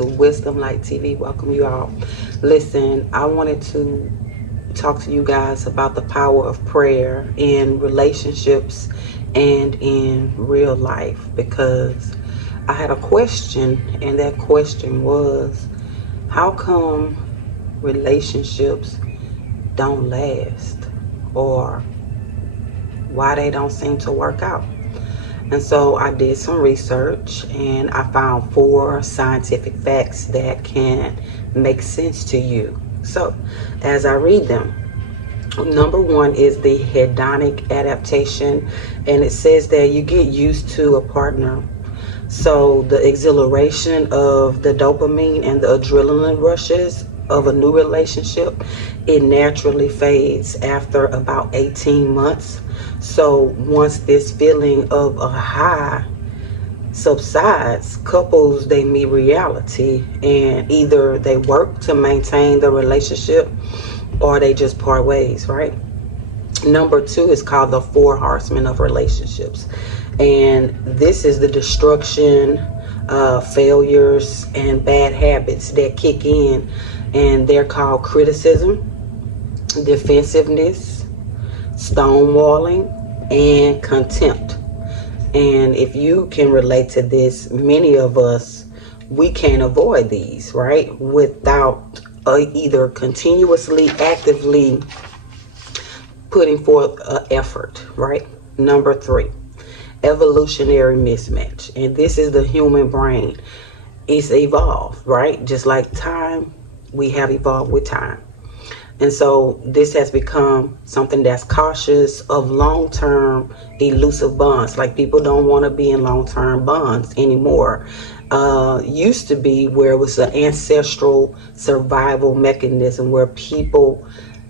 to Wisdom Light TV. Welcome you all. Listen, I wanted to talk to you guys about the power of prayer in relationships and in real life, because I had a question, and that question was, how come relationships don't last, or why they don't seem to work out? And so I did some research and I found 4 scientific facts that can make sense to you. So as I read them, number 1 is the hedonic adaptation, and it says that you get used to a partner. So the exhilaration of the dopamine and the adrenaline rushes of a new relationship, it naturally fades after about 18 months. So once this feeling of a high subsides, couples, they meet reality, and either they work to maintain the relationship or they just part ways, right? Number 2 is called the 4 horsemen of relationships, and this is the destruction, failures, and bad habits that kick in, and they're called criticism, defensiveness, stonewalling, and contempt. And if you can relate to this, many of us, we can't avoid these, right? Without either continuously, actively putting forth effort, right? Number 3, evolutionary mismatch. And this is the human brain. It's evolved, right? Just like time, we have evolved with time. And so this has become something that's cautious of long-term elusive bonds. Like, people don't want to be in long-term bonds anymore. Used to be where it was an ancestral survival mechanism where people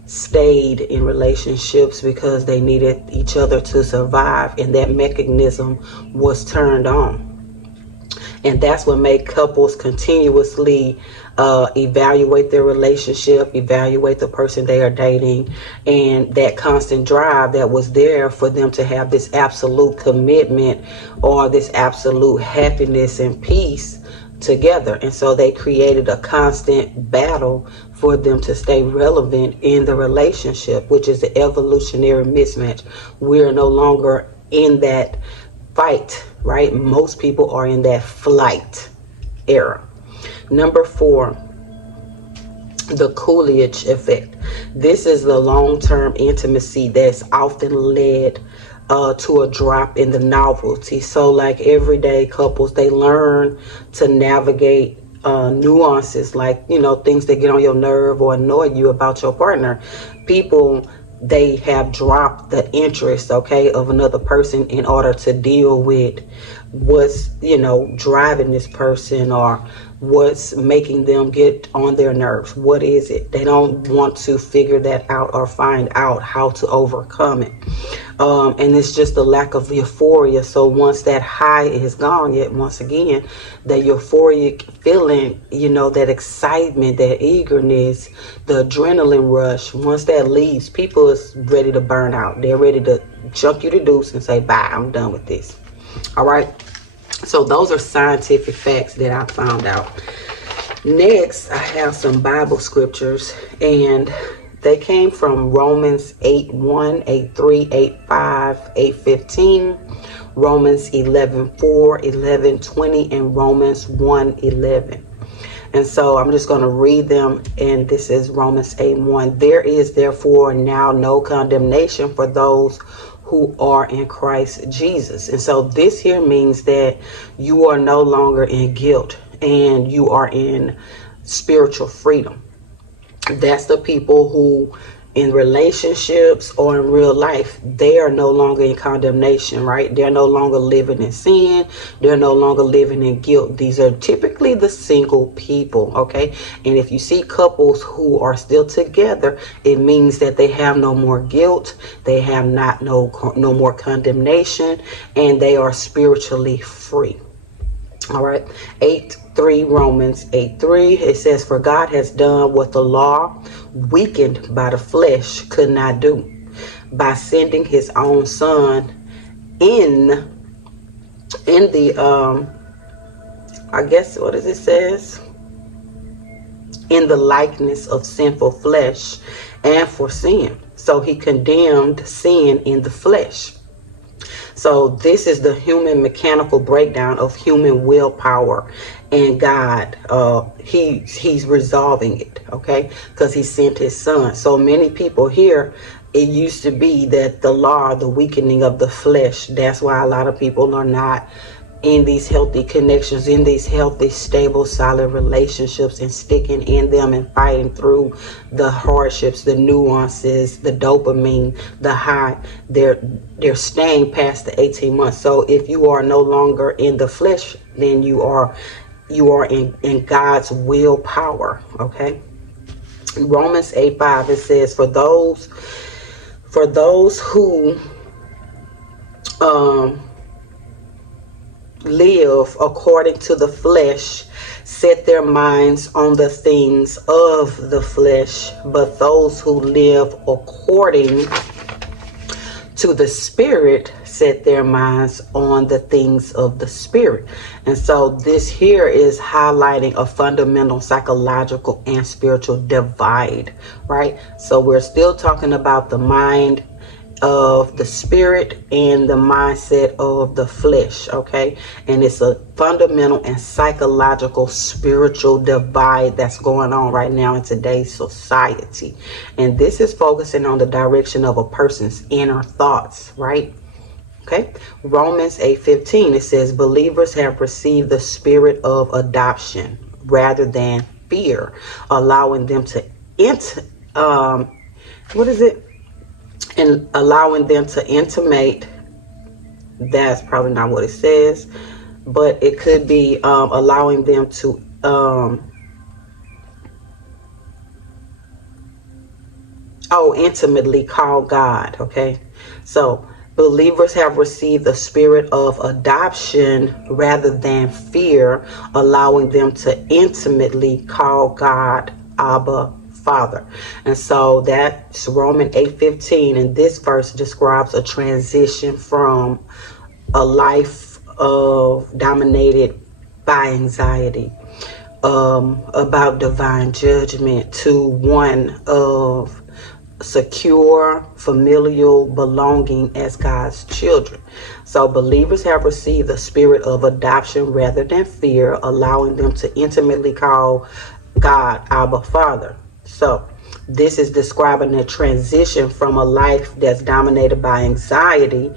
stayed in relationships because they needed each other to survive, and that mechanism was turned on. And that's what made couples continuously evaluate their relationship, evaluate the person they are dating, and that constant drive that was there for them to have this absolute commitment or this absolute happiness and peace together. And so they created a constant battle for them to stay relevant in the relationship, which is the evolutionary mismatch. We're no longer in that fight, right? Most people are in that flight era. Number 4, the Coolidge effect. This is the long-term intimacy that's often led to a drop in the novelty. So like everyday couples, they learn to navigate nuances, like, things that get on your nerve or annoy you about your partner. People, they have dropped the interest, okay, of another person in order to deal with what's, driving this person, or what's making them get on their nerves. What is it? They don't want to figure that out or find out how to overcome it. And it's just a lack of euphoria. So once that high is gone, yet once again, the euphoric feeling, that excitement, that eagerness, the adrenaline rush, once that leaves, people is ready to burn out. They're ready to chuck you the deuce and say, bye, I'm done with this. All right. So those are scientific facts that I found out. Next, I have some Bible scriptures, and they came from Romans 8:1, 8:3, 8:5, 8:15, Romans 11:4, 11:20, and Romans 1:11. And so I'm just going to read them, and this is Romans 8:1. There is therefore now no condemnation for those who are in Christ Jesus. And so this here means that you are no longer in guilt, and you are in spiritual freedom. That's the people who, in relationships or in real life, they are no longer in condemnation, right? They're no longer living in sin. They're no longer living in guilt. These are typically the single people, okay? And if you see couples who are still together, it means that they have no more guilt. They have no more condemnation, and they are spiritually free. All right. 8:3, Romans 8:3, it says, for God has done what the law, weakened by the flesh, could not do, by sending his own son in the I guess, what does it says? in the likeness of sinful flesh and for sin. So he condemned sin in the flesh. So this is the human mechanical breakdown of human willpower, and God, he's resolving it, okay? Because he sent his son. So many people here, it used to be that the law, the weakening of the flesh. That's why a lot of people are not in these healthy connections, in these healthy, stable, solid relationships, and sticking in them and fighting through the hardships, the nuances, the dopamine, the high. They're staying past the 18 months. So if you are no longer in the flesh, then you are in God's willpower. Okay. Romans 8:5, it says, for those who live according to the flesh set their minds on the things of the flesh, but those who live according to the Spirit set their minds on the things of the Spirit. And so this here is highlighting a fundamental psychological and spiritual divide, right? So we're still talking about the mind of the spirit and the mindset of the flesh, okay? And it's a fundamental and psychological spiritual divide that's going on right now in today's society. And this is focusing on the direction of a person's inner thoughts, right? Okay. Romans 8:15, it says, believers have received the spirit of adoption rather than fear, allowing them to and allowing them to intimate. That's probably not what it says, but it could be allowing them to intimately call God. Okay, so believers have received the spirit of adoption rather than fear, allowing them to intimately call God Abba, Father. And so that's Romans 8:15, and this verse describes a transition from a life of dominated by anxiety about divine judgment to one of secure familial belonging as God's children. So believers have received the spirit of adoption rather than fear, allowing them to intimately call God Abba, Father. So this is describing a transition from a life that's dominated by anxiety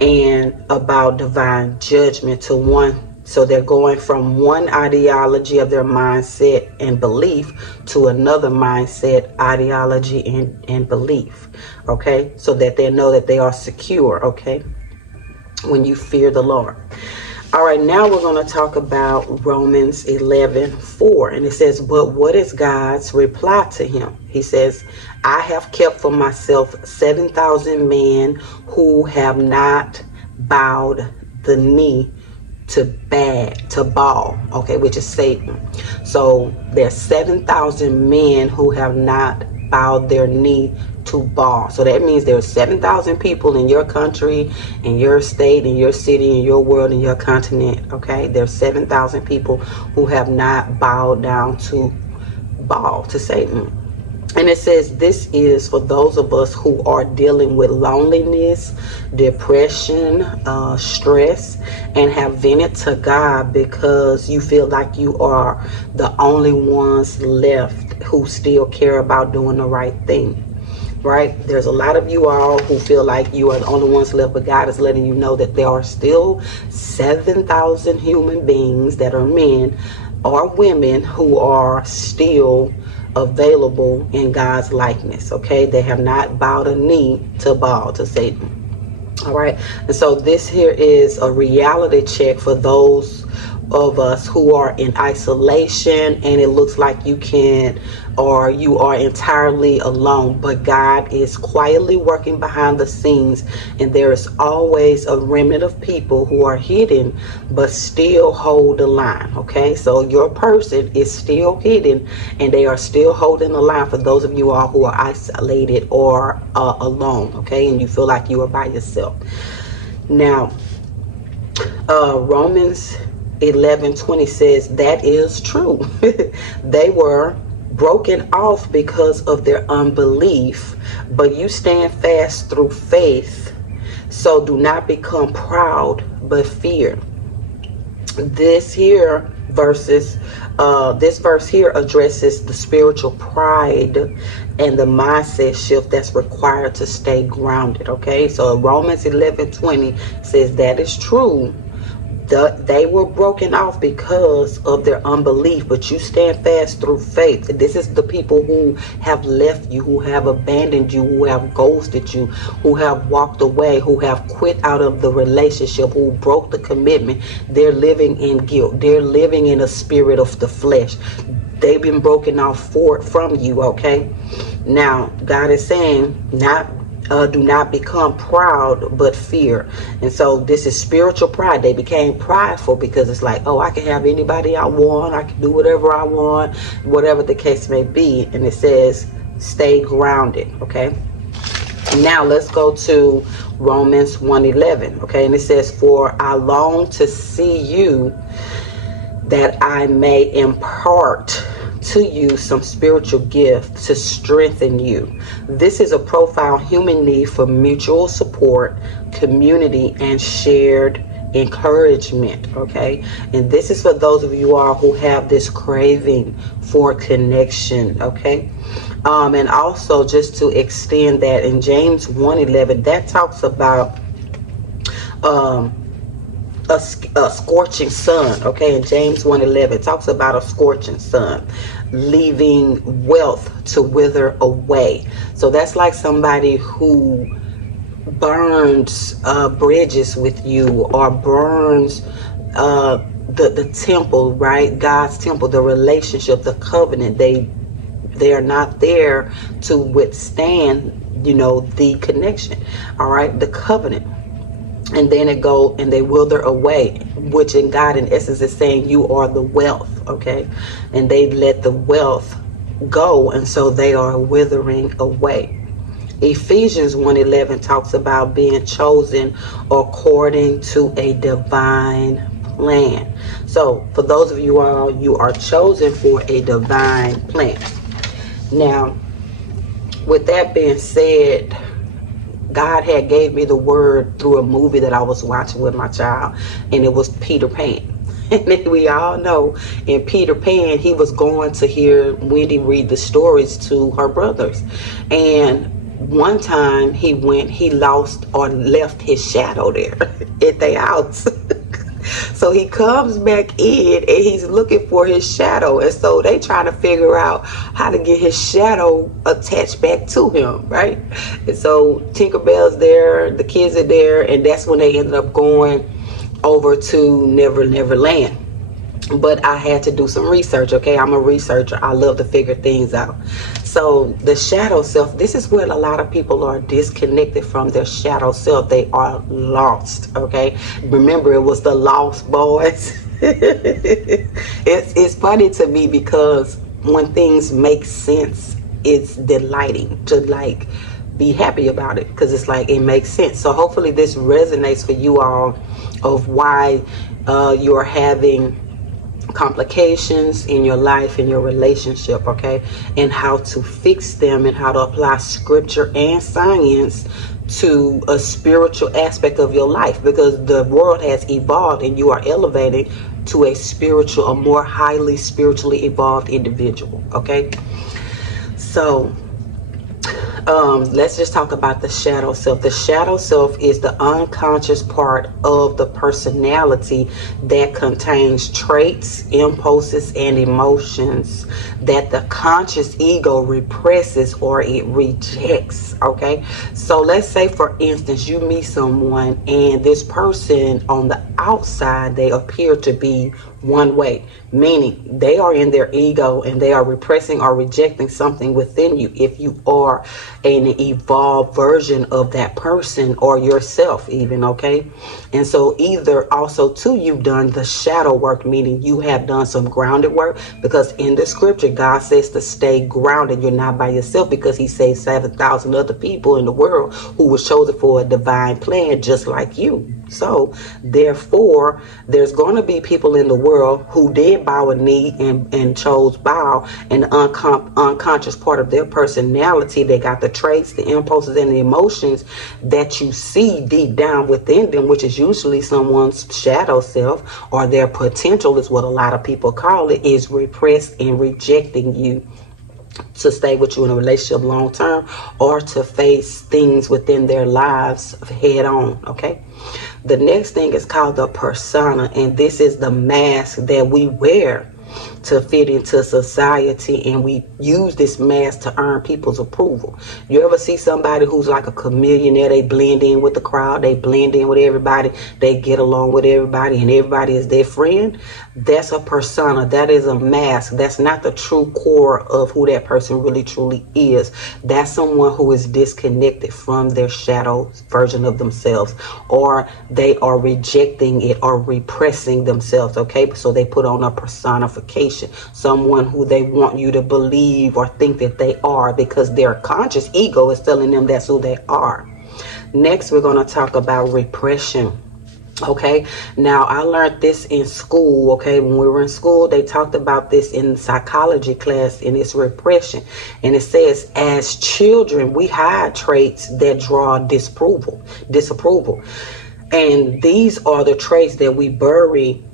and about divine judgment to one. So they're going from one ideology of their mindset and belief to another mindset, ideology, and belief. Okay, so that they know that they are secure. Okay, when you fear the Lord. All right, now we're going to talk about Romans 11:4, and it says, but what is God's reply to him? He says, I have kept for myself 7,000 men who have not bowed the knee to Baal, okay, which is Satan. So there's 7,000 men who have not bowed their knee to Baal. So that means there's 7,000 people in your country, in your state, in your city, in your world, in your continent. Okay, there's 7,000 people who have not bowed down to Baal, to Satan. And it says this is for those of us who are dealing with loneliness, depression, stress, and have vented to God because you feel like you are the only ones left who still care about doing the right thing. Right? There's a lot of you all who feel like you are the only ones left, but God is letting you know that there are still 7,000 human beings that are men or women who are still available in God's likeness. Okay, they have not bowed a knee to Baal, to Satan. All right, and so this here is a reality check for those of us who are in isolation and it looks like you can't, or you are entirely alone, but God is quietly working behind the scenes, and there is always a remnant of people who are hidden but still hold the line. Okay, so your person is still hidden and they are still holding the line for those of you all who are isolated or alone. Okay, and you feel like you are by yourself. Now Romans 11:20 says that is true. broken off because of their unbelief, but you stand fast through faith. So do not become proud, but fear. This here this verse here addresses the spiritual pride and the mindset shift that's required to stay grounded. Okay, so Romans 11:20 says that is true. They were broken off because of their unbelief, but you stand fast through faith. This is the people who have left you, who have abandoned you, who have ghosted you, who have walked away, who have quit out of the relationship, who broke the commitment. They're living in guilt. They're living in a spirit of the flesh. They've been broken off from you. Okay, now God is saying do not become proud, but fear. And so this is spiritual pride. They became prideful because it's like, oh, I can have anybody I want. I can do whatever I want, whatever the case may be. And it says, stay grounded. Okay. Now let's go to Romans 1:11. Okay. And it says, for I long to see you that I may impart to you some spiritual gift to strengthen you. This is a profound human need for mutual support, community, and shared encouragement. Okay, and this is for those of you all who have this craving for connection. Okay, and also just to extend that, in James 1:11, that talks about a scorching sun. Okay, in James 1:11 talks about a scorching sun leaving wealth to wither away. So that's like somebody who burns bridges with you, or burns the temple, right? God's temple, the relationship, the covenant. They are not there to withstand, the connection. All right, the covenant. And then it go and they wither away, which in God in essence is saying you are the wealth. Okay, and they let the wealth go, and so they are withering away. Ephesians 1:11 talks about being chosen according to a divine plan. So for those of you all, you are chosen for a divine plan. Now, with that being said, God had gave me the word through a movie that I was watching with my child, and it was Peter Pan. And we all know in Peter Pan, he was going to hear Wendy read the stories to her brothers. And one time he lost or left his shadow there at their house. So he comes back in and he's looking for his shadow. And so they trying to figure out how to get his shadow attached back to him, right? And so Tinkerbell's there, the kids are there, and that's when they ended up going over to Never Land. But I had to do some research. Okay, I'm a researcher. I love to figure things out. So the shadow self, this is where a lot of people are disconnected from their shadow self. They are lost. Okay, remember it was the Lost Boys. It's funny to me because when things make sense, it's delighting to be happy about it, because it's like it makes sense. So hopefully this resonates for you all of why you're having complications in your life, in your relationship, okay, and how to fix them, and how to apply scripture and science to a spiritual aspect of your life, because the world has evolved and you are elevating to a more highly spiritually evolved individual. Okay, so let's just talk about the shadow self. The shadow self is the unconscious part of the personality that contains traits, impulses, and emotions that the conscious ego represses or it rejects. Okay, so let's say for instance you meet someone and this person on the outside, they appear to be one way, meaning they are in their ego and they are repressing or rejecting something within you. If you are an evolved version of that person or yourself even, okay? And so either also too, you've done the shadow work, meaning you have done some grounded work, because in the scripture God says to stay grounded. You're not by yourself, because he says 7,000 other people in the world who were chosen for a divine plan just like you. So, therefore, there's going to be people in the world who did bow a knee and chose bow, and the unconscious part of their personality, they got the traits, the impulses, and the emotions that you see deep down within them, which is usually someone's shadow self, or their potential is what a lot of people call it, is repressed and rejecting you to stay with you in a relationship long term, or to face things within their lives head on. Okay, the next thing is called the persona, and this is the mask that we wear to fit into society, and we use this mask to earn people's approval. You ever see somebody who's like a chameleon? They blend in with the crowd, they blend in with everybody, they get along with everybody, and everybody is their friend. That's a persona. That is a mask. That's not the true core of who that person really truly is. That's someone who is disconnected from their shadow version of themselves, or they are rejecting it or repressing themselves. Okay, so they put on a personification, someone who they want you to believe or think that they are, because their conscious ego is telling them that's who they are. Next, we're going to talk about repression. Okay, now I learned this in school. Okay, when we were in school, they talked about this in psychology class, and it's repression. And it says, as children, we hide traits that draw disapproval. And these are the traits that we bury,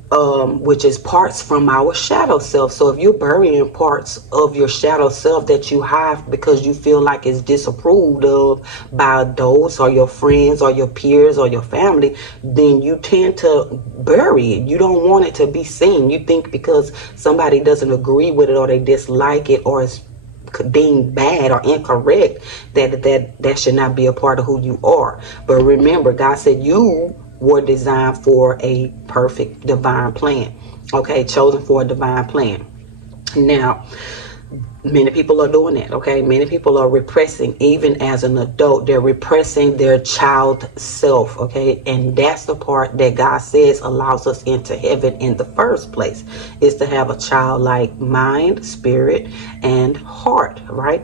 which is parts from our shadow self. So if you're burying parts of your shadow self that you hide because you feel like it's disapproved of by adults or your friends or your peers or your family, then you tend to bury it. You don't want it to be seen. You think because somebody doesn't agree with it, or they dislike it, or it's deemed bad or incorrect, that should not be a part of who you are. But remember, God said you were designed for a perfect divine plan. Okay, chosen for a divine plan. Now, many people are doing that. Okay, many people are repressing. Even as an adult, they're repressing their child self. Okay, and that's the part that God says allows us into heaven in the first place, is to have a childlike mind, spirit, and heart. Right.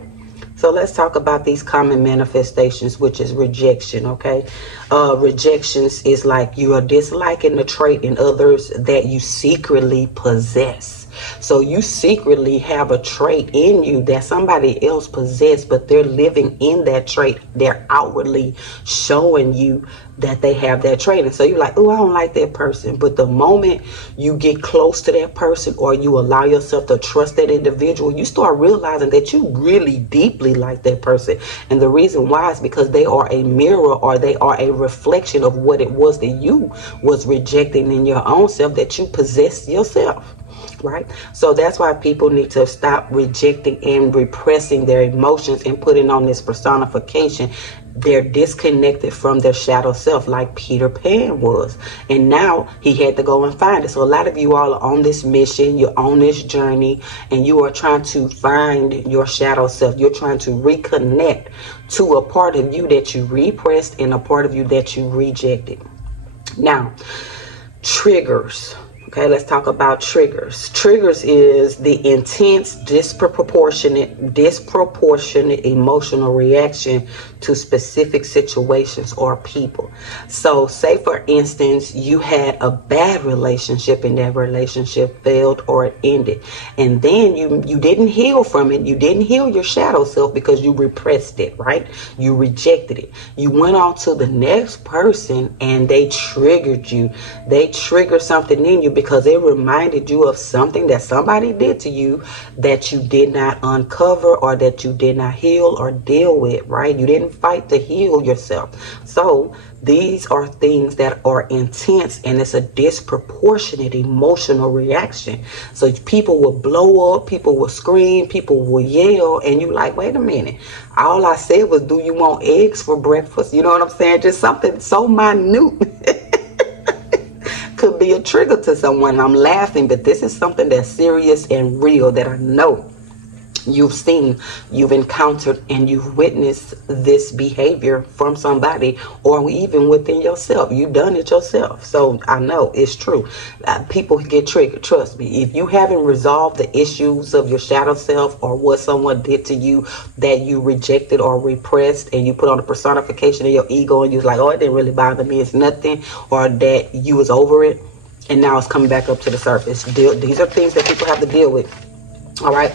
So let's talk about these common manifestations, which is rejection. Okay, rejections is like you are disliking the trait in others that you secretly possess. So you secretly have a trait in you that somebody else possessed, but they're living in that trait. They're outwardly showing you that they have that trait. And so you're like, oh, I don't like that person. But the moment you get close to that person, or you allow yourself to trust that individual, you start realizing that you really deeply like that person. And the reason why is because they are a mirror, or they are a reflection of what it was that you was rejecting in your own self, that you possess yourself. Right? So that's why people need to stop rejecting and repressing their emotions and putting on this personification. They're disconnected from their shadow self, like Peter Pan was. And now he had to go and find it. So a lot of you all are on this mission, you're on this journey, and you are trying to find your shadow self. You're trying to reconnect to a part of you that you repressed and a part of you that you rejected. Now, triggers. Okay, let's talk about triggers. Triggers is the intense, disproportionate emotional reaction to specific situations or people. So say for instance, you had a bad relationship and that relationship failed or it ended. And then you didn't heal from it. You didn't heal your shadow self because you repressed it, right? You rejected it. You went on to the next person and they triggered you. They triggered something in you because it reminded you of something that somebody did to you that you did not uncover, or that you did not heal or deal with, right? You didn't fight to heal yourself. So these are things that are intense, and it's a disproportionate emotional reaction. So people will blow up, people will scream, people will yell, and you like, wait a minute, all I said was, do you want eggs for breakfast? You know what I'm saying? Just something so minute could be a trigger to someone. I'm laughing, but this is something that's serious and real that I know. you've seen, you've encountered, and you've witnessed this behavior from somebody, or even within yourself. You've done it yourself. So I know it's true. People get triggered. Trust me. If you haven't resolved the issues of your shadow self, or what someone did to you that you rejected or repressed, and you put on a personification of your ego, and you're like, oh, it didn't really bother me, it's nothing, or that you was over it, and now it's coming back up to the surface. These are things that people have to deal with. All right.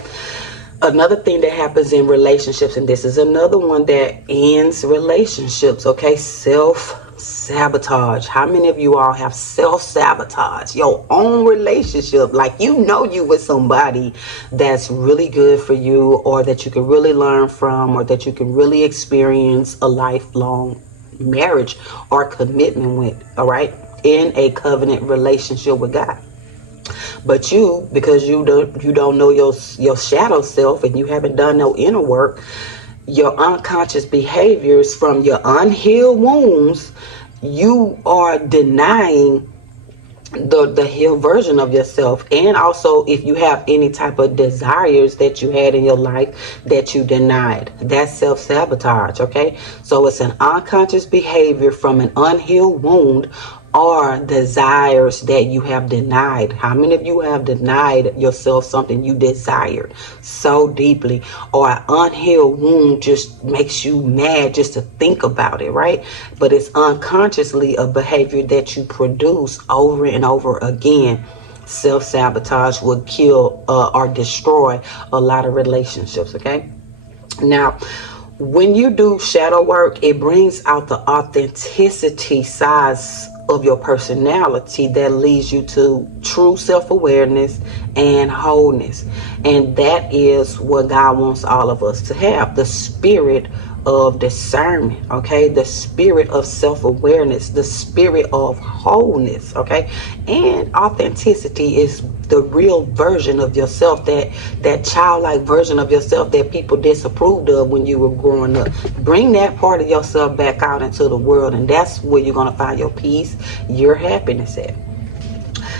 Another thing that happens in relationships, and this is another one that ends relationships, okay? Self-sabotage. How many of you all have self-sabotage your own relationship? Like, you know, you with somebody that's really good for you, or that you can really learn from, or that you can really experience a lifelong marriage or commitment with, all right? In a covenant relationship with God. But you, because you don't know your shadow self, and you haven't done no inner work, your unconscious behaviors from your unhealed wounds, you are denying the healed version of yourself. And also, if you have any type of desires that you had in your life that you denied, that's self-sabotage. Okay, so it's an unconscious behavior from an unhealed wound, or desires that you have denied. How many of you have denied yourself something you desired so deeply, or an unhealed wound just makes you mad just to think about it, right? But it's unconsciously a behavior that you produce over and over again. Self-sabotage will kill or destroy a lot of relationships, okay? Now, when you do shadow work, it brings out the authenticity sides of your personality that leads you to true self-awareness and wholeness. And that is what God wants all of us to have, the spirit of discernment, okay? The spirit of self-awareness, the spirit of wholeness, okay? And authenticity is the real version of yourself, that childlike version of yourself that people disapproved of when you were growing up. Bring that part of yourself back out into the world, and that's where you're going to find your peace, your happiness at.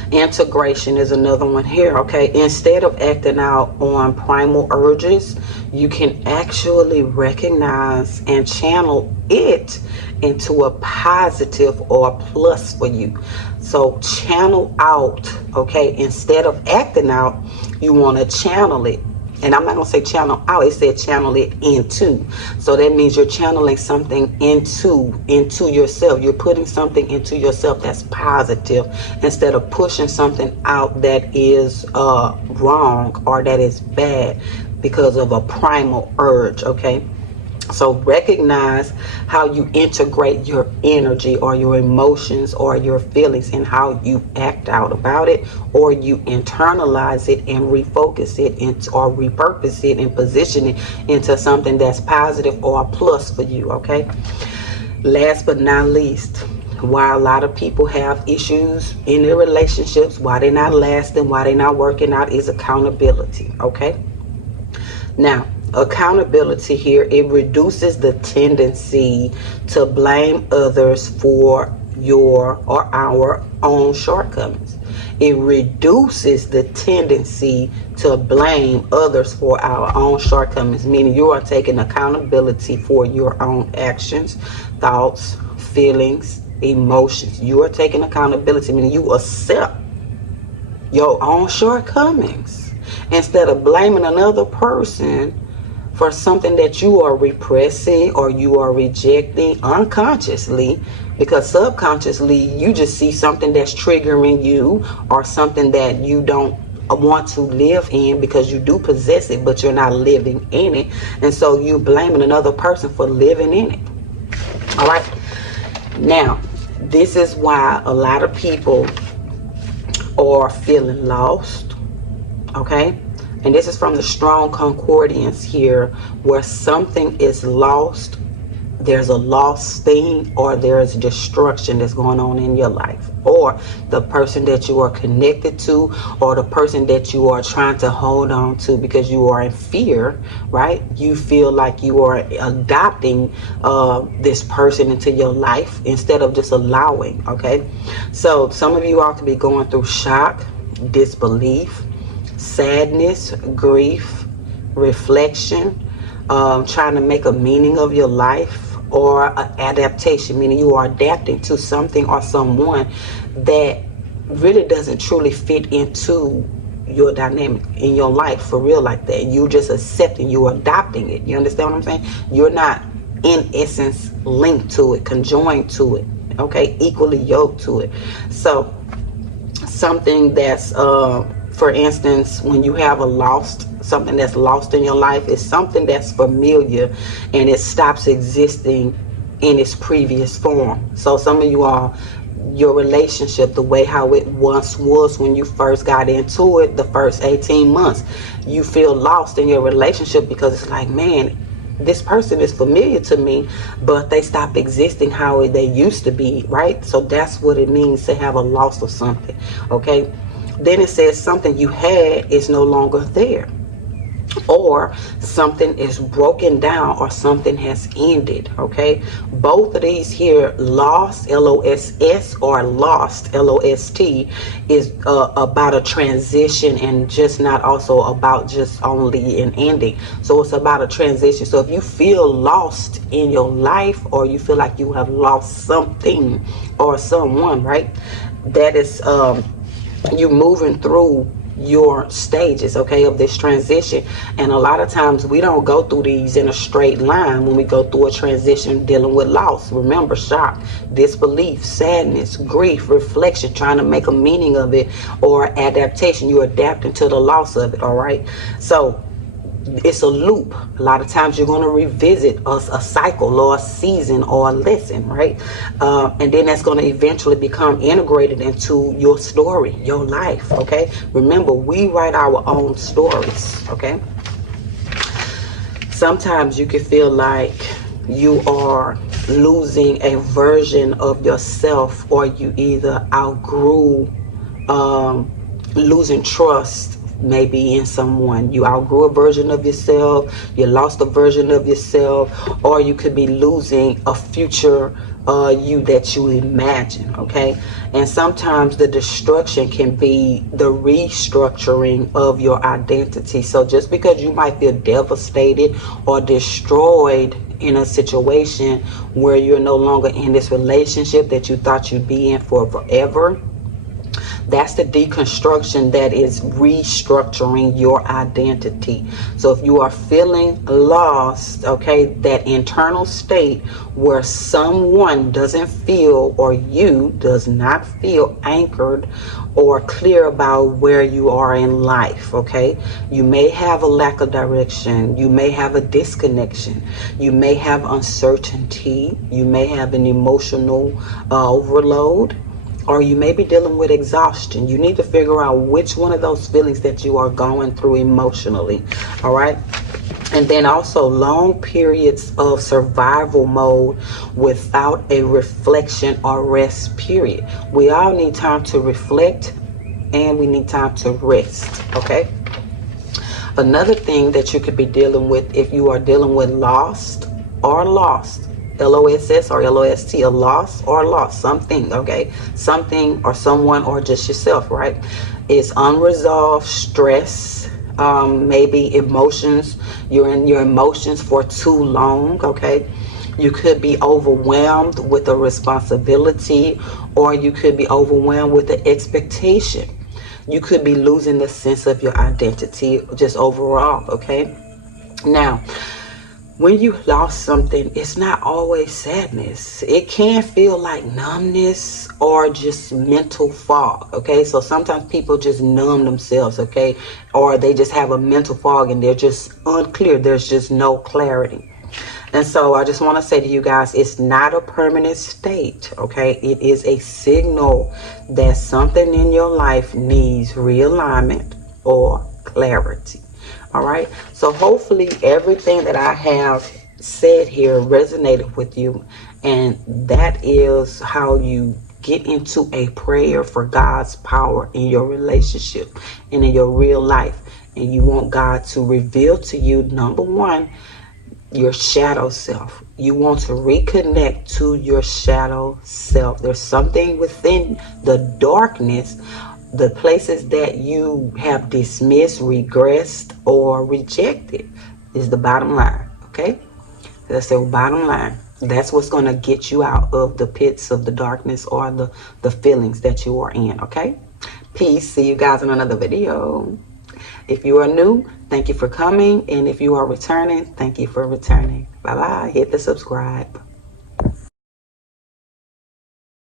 Integration is another one here, okay? Instead of acting out on primal urges, you can actually recognize and channel it into a positive or a plus for you. So channel out, okay? Instead of acting out, you want to channel it. And I'm not going to say channel out, it said channel it into. So that means you're channeling something into yourself. You're putting something into yourself that's positive, instead of pushing something out that is wrong or that is bad because of a primal urge, okay? So recognize how you integrate your energy or your emotions or your feelings, and how you act out about it, or you internalize it and refocus it into, or repurpose it and position it into something that's positive or a plus for you, okay? Last but not least, why a lot of people have issues in their relationships, why they're not lasting, why they're not working out, is accountability, okay? Now, accountability here, it reduces the tendency to blame others for your or our own shortcomings. It reduces the tendency to blame others for our own shortcomings, meaning you are taking accountability for your own actions, thoughts, feelings, emotions. You are taking accountability, meaning you accept your own shortcomings, instead of blaming another person for something that you are repressing or you are rejecting unconsciously, because subconsciously you just see something that's triggering you, or something that you don't want to live in, because you do possess it but you're not living in it, and so you blaming another person for living in it. All right, now this is why a lot of people are feeling lost, okay? And this is from the Strong Concordance here, where something is lost, there's a lost thing, or there's destruction that's going on in your life, or the person that you are connected to, or the person that you are trying to hold on to because you are in fear, right? You feel like you are adopting this person into your life instead of just allowing, okay? So some of you all could be going through shock, disbelief, sadness, grief, reflection, trying to make a meaning of your life, or an adaptation, meaning you are adapting to something or someone that really doesn't truly fit into your dynamic in your life for real like that. You just accepting, you adopting it. You understand what I'm saying? You're not in essence linked to it, conjoined to it, okay, equally yoked to it. So something that's for instance, when you have a lost, something that's lost in your life, is something that's familiar and it stops existing in its previous form. So some of you all, your relationship, the way how it once was when you first got into it, the first 18 months, you feel lost in your relationship because it's like, man, this person is familiar to me, but they stop existing how they used to be, right? So that's what it means to have a loss of something, okay? Then it says something you had is no longer there, or something is broken down, or something has ended, okay? Both of these here, lost, L-O-S-S, or lost, L-O-S-T, is about a transition, and just not also about just only an ending. So it's about a transition. So if you feel lost in your life, or you feel like you have lost something or someone, right, that is you moving through your stages, okay, of this transition. And a lot of times we don't go through these in a straight line when we go through a transition dealing with loss. Remember, shock, disbelief, sadness, grief, reflection, trying to make a meaning of it, or adaptation. You're adapting to the loss of it, all right? So it's a loop. A lot of times you're going to revisit a cycle or a season or a lesson, right? And then that's going to eventually become integrated into your story, your life, okay? Remember, we write our own stories, okay? Sometimes you can feel like you are losing a version of yourself, or you either outgrew losing trust maybe in someone. You outgrew a version of yourself, you lost a version of yourself, or you could be losing a future you that you imagine, okay? And sometimes the destruction can be the restructuring of your identity. So just because you might feel devastated or destroyed in a situation where you're no longer in this relationship that you thought you'd be in for forever, that's the deconstruction that is restructuring your identity. So if you are feeling lost, okay, that internal state where someone doesn't feel, or you does not feel anchored or clear about where you are in life, okay? You may have a lack of direction. You may have a disconnection. You may have uncertainty. You may have an emotional overload, or you may be dealing with exhaustion. You need to figure out which one of those feelings that you are going through emotionally, all right? And then also long periods of survival mode without a reflection or rest period. We all need time to reflect, and we need time to rest, okay? Another thing that you could be dealing with if you are dealing with lost, L-O-S-S or L-O-S-T, a loss or lost, something, okay? Something or someone or just yourself, right? It's unresolved stress, maybe emotions. You're in your emotions for too long, okay? You could be overwhelmed with a responsibility, or you could be overwhelmed with the expectation. You could be losing the sense of your identity just overall, okay? Now, when you lost something, it's not always sadness. It can feel like numbness or just mental fog, okay? So sometimes people just numb themselves, okay? Or they just have a mental fog and they're just unclear. There's just no clarity. And so I just want to say to you guys, it's not a permanent state, okay? It is a signal that something in your life needs realignment or clarity. All right, so hopefully everything that I have said here resonated with you, and that is how you get into a prayer for God's power in your relationship and in your real life. And you want God to reveal to you, number one, your shadow self. You want to reconnect to your shadow self. There's something within the darkness the places that you have dismissed, regressed, or rejected is the bottom line. Okay, that's the bottom line. That's what's going to get you out of the pits of the darkness or the feelings that you are in. Okay, peace. See you guys in another video. If you are new, thank you for coming, and if you are returning, thank you for returning. Bye bye. Hit the subscribe.